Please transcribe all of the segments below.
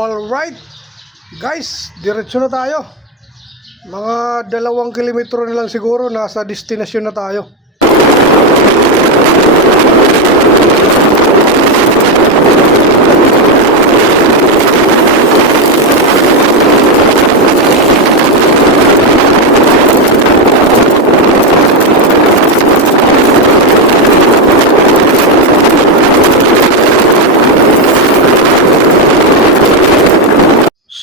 Alright, guys, diretso na tayo. Mga 2 kilometro na lang siguro, nasa destinasyon na tayo.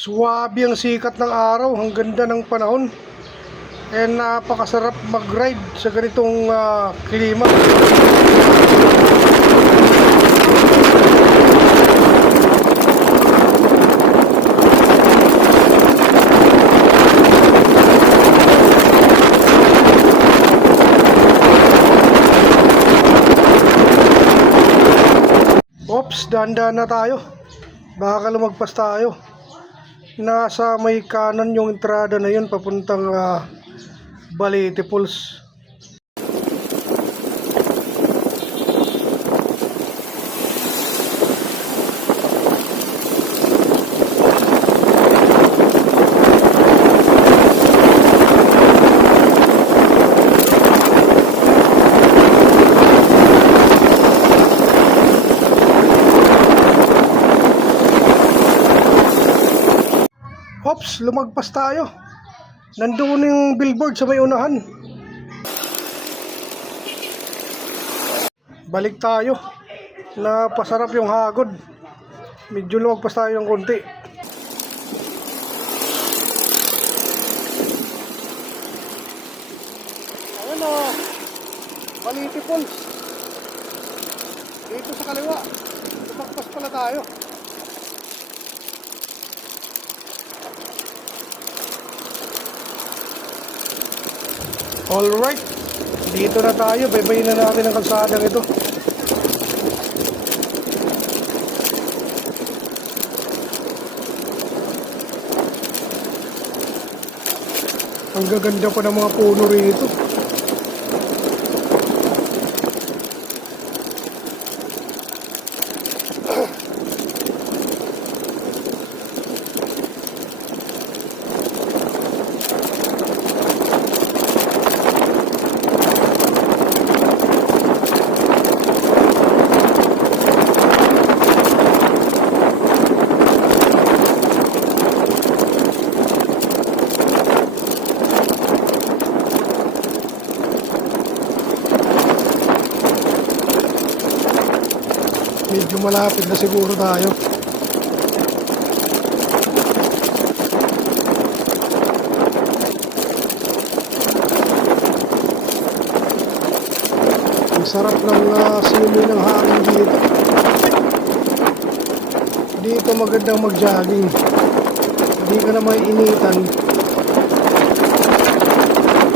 Swabe ang sikat ng araw, ang ganda ng panahon. And napakasarap mag-ride sa ganitong klima. Oops, dahan-dahan na tayo. Baka lumagpas tayo. Nasa may kanan yung entrada na yun papuntang Balete Falls. Oops, lumagpas tayo. Nandoon yung billboard sa may unahan. Balik tayo. Napasarap yung hagod. Medyo lumagpas tayo ng konti. Ayan o, Balete Falls. Dito sa kaliwa. Lumagpas pala tayo. Alright, dito na tayo. Baybayin na natin ang kalsadang ito. Ang gaganda pa ng mga puno rito. Medyo malapit na siguro tayo. Ang sarap ng simoy ng hangin dito. Dito magandang mag-jogging. Hindi ka na maiinitan.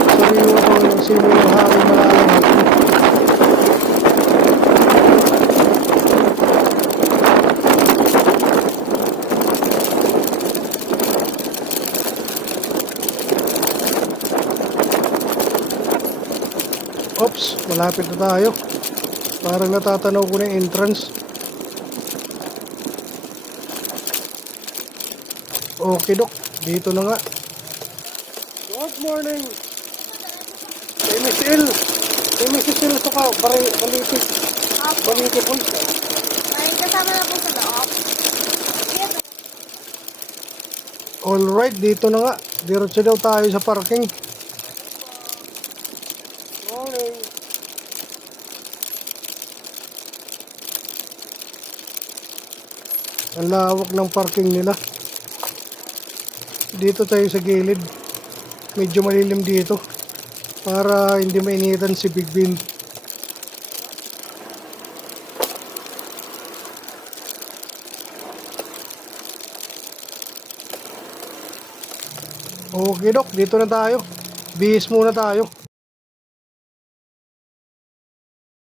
Sariwa ang simoy ng hangin malalamig. Oops, malapit na tayo. Parang natatanaw ko na yung entrance. Okay, Dok. Dito na nga. Good morning. MSL. MSL ito ka. Balete. Balete Falls. Ay, kasama na po sa loob. Alright, dito na nga. Diretso daw tayo sa parking. Ang lawak ng parking nila. Dito tayo sa gilid. Medyo malilim dito para hindi mainitan si Big Ben. Okay, Dok, dito na tayo. Bihis muna tayo.